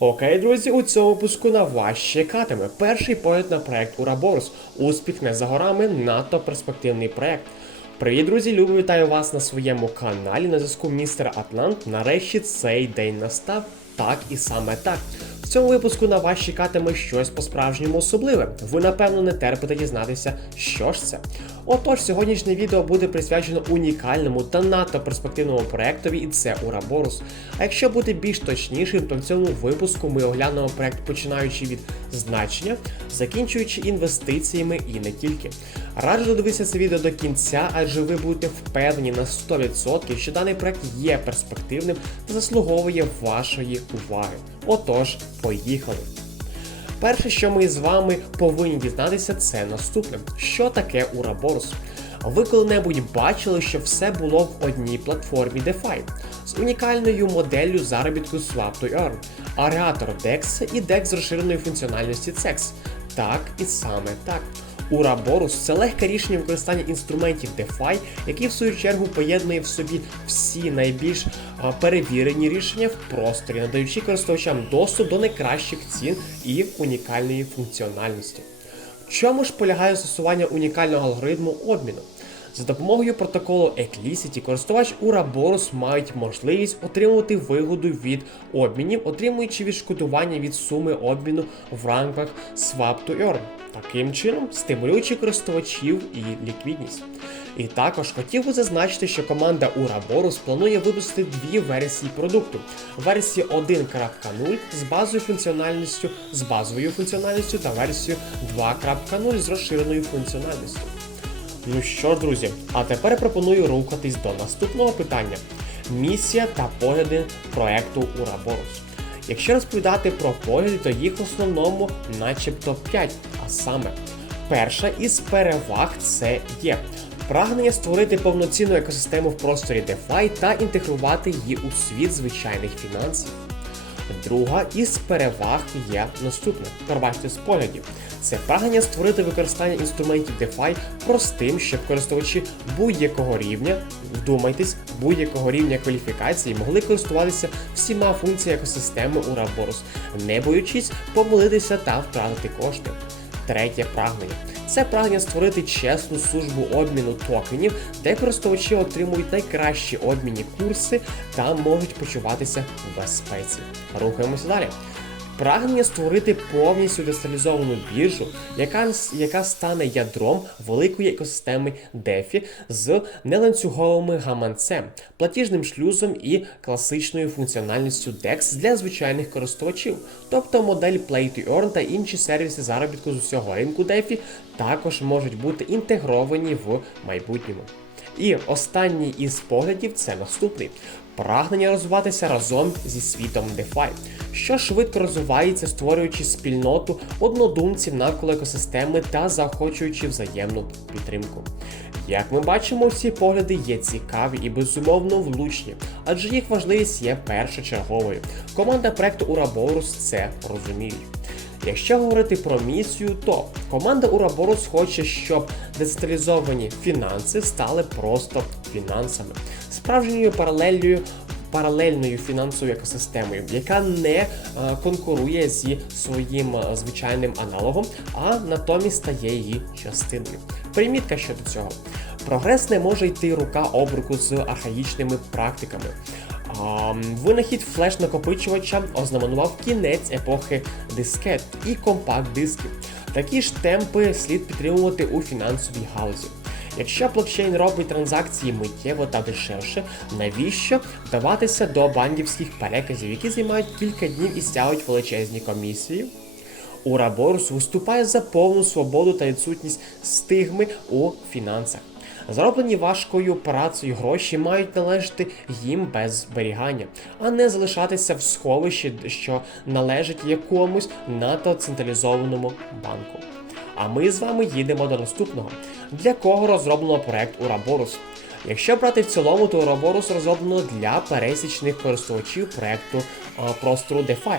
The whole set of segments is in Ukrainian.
Окей, друзі, у цьому випуску на вас чекатиме перший погляд на проект Ураборус. Успіх не за горами, надто перспективний проект. Привіт, друзі! Любо вітаю вас на своєму каналі на зв'язку містер Атлант. Нарешті цей день настав. Так і саме так. В цьому випуску на вас чекатиме щось по-справжньому особливе. Ви, напевно, не терпите дізнатися, що ж це. Отож, сьогоднішнє відео буде присвячено унікальному та надто перспективному проектові, і це Ураборус. А якщо бути більш точнішим, то в цьому випуску ми оглянемо проект починаючи від значення, закінчуючи інвестиціями і не тільки. Раджу додивитися це відео до кінця, адже ви будете впевнені на 100%, що даний проект є перспективним та заслуговує вашої уваги. Отож, поїхали! Перше, що ми з вами повинні дізнатися, це наступне: що таке Ураборс? Ви коли-небудь бачили, що все було в одній платформі DeFi з унікальною моделлю заробітку Swap to Earn, ареатор DEX і DEX з розширеної функціональності CEX. Так і саме так. Ураборус це легке рішення використання інструментів DeFi, які в свою чергу поєднує в собі всі найбільш перевірені рішення в просторі, надаючи користувачам доступ до найкращих цін і унікальної функціональності. В чому ж полягає застосування унікального алгоритму обміну? За допомогою протоколу Eclicity користувач Ураборус мають можливість отримувати вигоду від обмінів, отримуючи відшкодування від суми обміну в рамках Swap to Earn, таким чином стимулюючи користувачів і ліквідність. І також хотів би зазначити, що команда Ураборус планує випустити дві версії продукту: версію 1.0 з базовою функціональністю, з базовою функціональністю та версію 2.0 з розширеною функціональністю. Ну що ж, друзі, а тепер пропоную рухатись до наступного питання: місія та погляди проекту Ураборус. Якщо розповідати про погляди, то їх в основному начебто 5, а саме, перша із переваг це є прагнення створити повноцінну екосистему в просторі DeFi та інтегрувати її у світ звичайних фінансів. Друга із переваг є наступне. Пробачте з поглядів. Це прагнення створити використання інструментів DeFi простим, щоб користувачі будь-якого рівня, вдумайтесь, будь-якого рівня кваліфікації могли користуватися всіма функціями екосистеми Ouroboros, не боючись помилитися та втратити кошти. Третє прагнення. Це прагнення створити чесну службу обміну токенів, де користувачі отримують найкращі обмінні курси та можуть почуватися в безпеці. Рухаємося далі. Прагнення створити повністю децентралізовану біржу, яка, яка стане ядром великої екосистеми DeFi з неланцюговими гаманцем, платіжним шлюзом і класичною функціональністю DEX для звичайних користувачів, тобто модель Play to Earn та інші сервіси заробітку з усього ринку DeFi також можуть бути інтегровані в майбутньому. І останній із поглядів це наступний прагнення розвиватися разом зі світом DeFi, що швидко розвивається, створюючи спільноту однодумців навколо екосистеми та заохочуючи взаємну підтримку. Як ми бачимо, ці погляди є цікаві і безумовно влучні, адже їх важливість є першочерговою. Команда проекту Ураборус це розуміє. Якщо говорити про місію, то команда Ураборус хоче, щоб децентралізовані фінанси стали просто фінансами, справжньою паралелью. Паралельною фінансовою екосистемою, яка не а, конкурує зі своїм а, звичайним аналогом, а натомість стає її частиною. Примітка щодо цього: прогрес не може йти рука об руку з архаїчними практиками. Винахід флеш-накопичувача ознаменував кінець епохи дискет і компакт-дисків. Такі ж темпи слід підтримувати у фінансовій галузі. Якщо блокчейн робить транзакції миттєво та дешевше, навіщо вдаватися до банківських переказів, які займають кілька днів і стягують величезні комісії? Ураборус виступає за повну свободу та відсутність стигми у фінансах. Зароблені важкою працею гроші мають належати їм без зберігання, а не залишатися в сховищі, що належить якомусь надто централізованому банку. А ми з вами їдемо до наступного. Для кого розроблено проект Ураборус? Якщо брати в цілому, то Ураборус розроблено для пересічних користувачів проекту простору DeFi.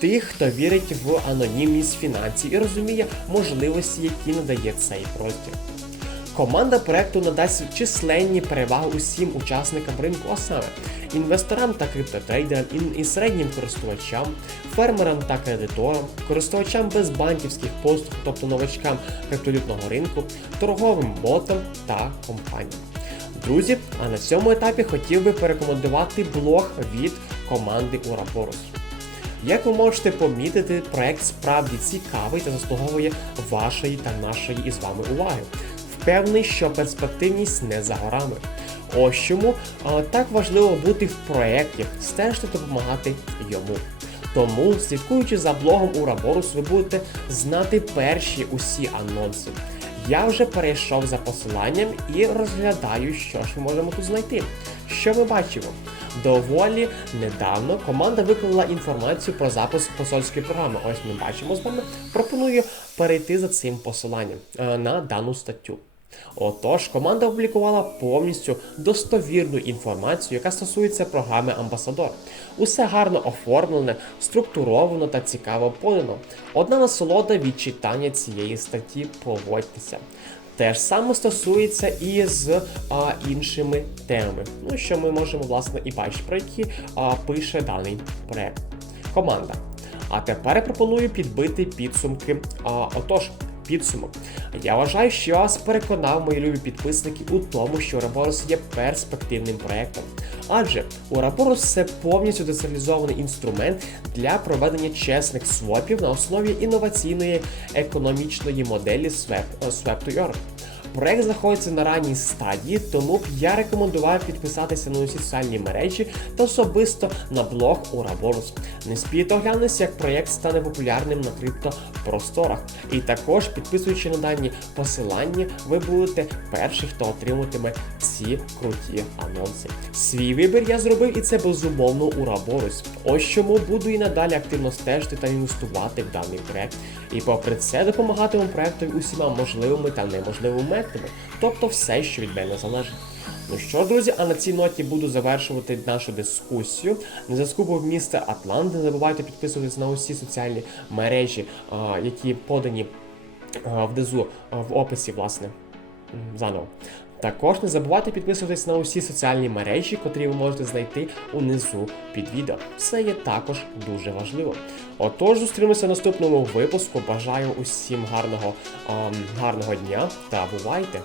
Тих, хто вірить в анонімність фінансів і розуміє можливості, які надає цей простір. Команда проекту надасть численні переваги усім учасникам ринку, а саме інвесторам та криптотрейдерам, і, середнім користувачам, фермерам та кредиторам, користувачам без банківських послуг, тобто новачкам криптовалютного ринку, торговим ботам та компаніям. Друзі, а на цьому етапі хотів би порекомендувати блог від команди Ураборус. Як ви можете помітити, проект справді цікавий та заслуговує вашої та нашої із вами уваги. Впевнений, що перспективність не за горами. Ось чому так важливо бути в проєкті, стежити та допомагати йому. Тому, слідкуючи за блогом Ураборус, ви будете знати перші усі анонси. Я вже перейшов за посиланням і розглядаю, що ж ми можемо тут знайти. Що ми бачимо? Доволі недавно команда виклала інформацію про запуск посольської програми. Ось ми бачимо з вами. Пропоную перейти за цим посиланням е, на дану статтю. Отож, команда опублікувала повністю достовірну інформацію, яка стосується програми Амбасадор. Усе гарно оформлене, структуровано та цікаво подано. Одна насолода від читання цієї статті погодьтеся. Те ж саме стосується і з а, іншими темами, ну що ми можемо власне і бачити, про які а, пише даний проект. Команда. А тепер пропоную підбити підсумки. А, отож, підсумок. Я вважаю, що вас переконав, мої любі підписники, у тому, що Ураборос є перспективним проектом. Адже Ураборос – це повністю децентралізований інструмент для проведення чесних свопів на основі інноваційної економічної моделі Swap.org. Проект знаходиться на ранній стадії, тому б я рекомендував підписатися на усі соціальні мережі та особисто на блог Ouroboros. Не спійте оглянутися, як проєкт стане популярним на криптопросторах. І також, підписуючи на дані посилання, ви будете перші, хто отримуватиме ці круті анонси. Свій вибір я зробив, і це безумовно Ouroboros. Ось чому буду і надалі активно стежити та інвестувати в даний проект. І попри це допомагатиму проектові усіма можливими та неможливими методами, тобто все, що від мене залежить. Ну що, друзі, а на цій ноті буду завершувати нашу дискусію. На зв'язку був місце Атланти. Не забувайте підписуватись на усі соціальні мережі, які подані внизу в описі, власне. Заново. Також не забувайте підписуватись на усі соціальні мережі, котрі ви можете знайти унизу під відео. Це є також дуже важливо. Отож, зустрінемося в наступному випуску. Бажаю усім гарного, ем, гарного дня та бувайте!